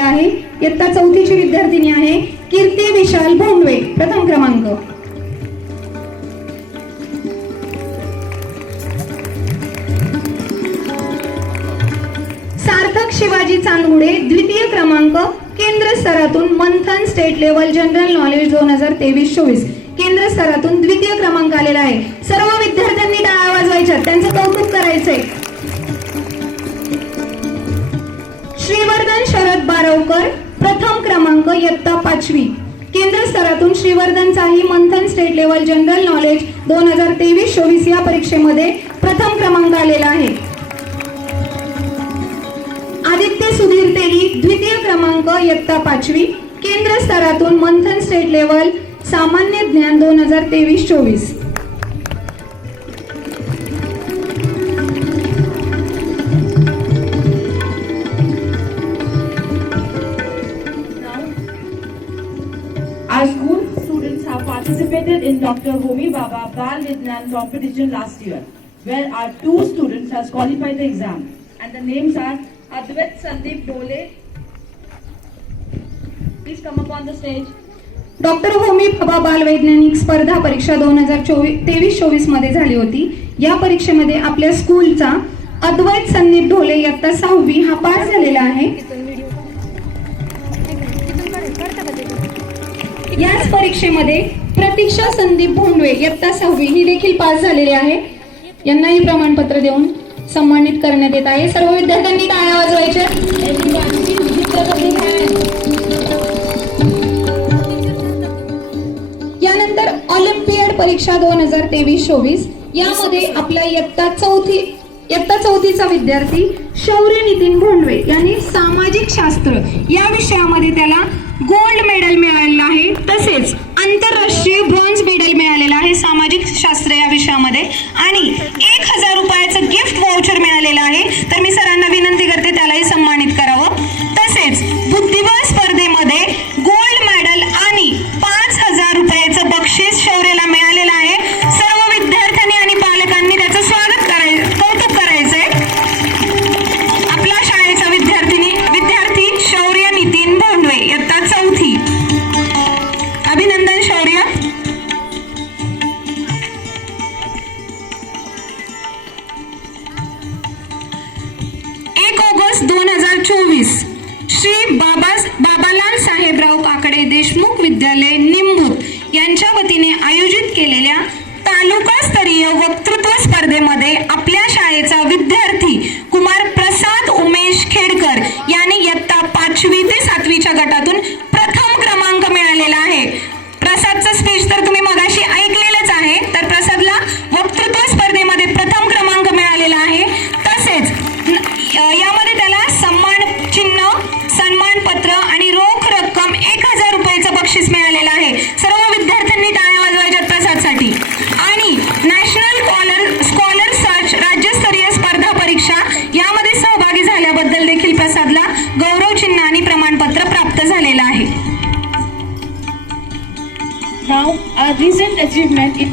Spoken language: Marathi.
आलेला आहे. इयत्ता चौथीची विद्यार्थिनी आहे. कीर्ती विशाल भोंडवे प्रथम क्रमांक. सार्थक शिवाजी चांदगुडे द्वितीय क्रमांक केंद्र स्तरातून Manthan state level general knowledge दोन हजार तेवीस चोवीस. केंद्र स्तरातून द्वितीय क्रमांक आलेला आहे. सर्व विद्यार्थ्यांनी टाळा वाजवायच्या. त्यांचं कौतुक करायचंय. शरद बारवकर प्रथम क्रमांक इयत्ता पाचवी. केंद्र स्तरातून श्रीवर्धनचाही Manthan state level general knowledge दोन हजार तेवीस चोवीस या परीक्षेमध्ये प्रथम क्रमांक आलेला आहे. आदित्य सुधीर तेली द्वितीय क्रमांक इयत्ता पाचवी. केंद्र स्तरातून मंथन स्टेट लेवल सामान्य ज्ञान दोन हजार तेवीस चोवीस. Our school students have participated in Dr. Homi Baba Bal Vidnan competition last year, where our two students has qualified the exam, and the names are Advait Sandeep Dole. Please come up on the stage. Doctor Homi Bhabha बालवैज्ञानिक स्पर्धा परीक्षा दोन हजार चोवीस तेवीस चोवीसमध्ये झाली होती या परीक्षेमध्ये आपल्या स्कूलचा अद्वैत संदीप ढोले इयत्ता सहावी हा पास झालेला आहे याच परीक्षेमध्ये प्रतीक्षा संदीप भोंडवे इयत्ता सहावी ही देखील पास झालेली आहे. यांनाही प्रमाणपत्र देऊन सन्मानित करण्यात येत आहे. सर्व विद्यार्थ्यांनी टाळ्या वाजवायच्या. यानंतर ऑलिम्पियड परीक्षा दोन हजार तेवीस चोवीस यामध्ये आपला इयत्ता चौथी इयत्ता चौथीचा विद्यार्थी शौर्य नितीन भोंडवे यांनी सामाजिक शास्त्र या विषयामध्ये त्याला गोल दोन हजार चोवीस. श्री बाबा बाबालाल साहेबराव काकडे देशमुख विद्यालय निंबूत यांच्या वतीने आयोजित केलेल्या तालुकास्तरीय वक्तृत्व स्पर्धेमध्ये आपल्या शाळेचा विद्यार्थी Kumar Now, our recent achievement in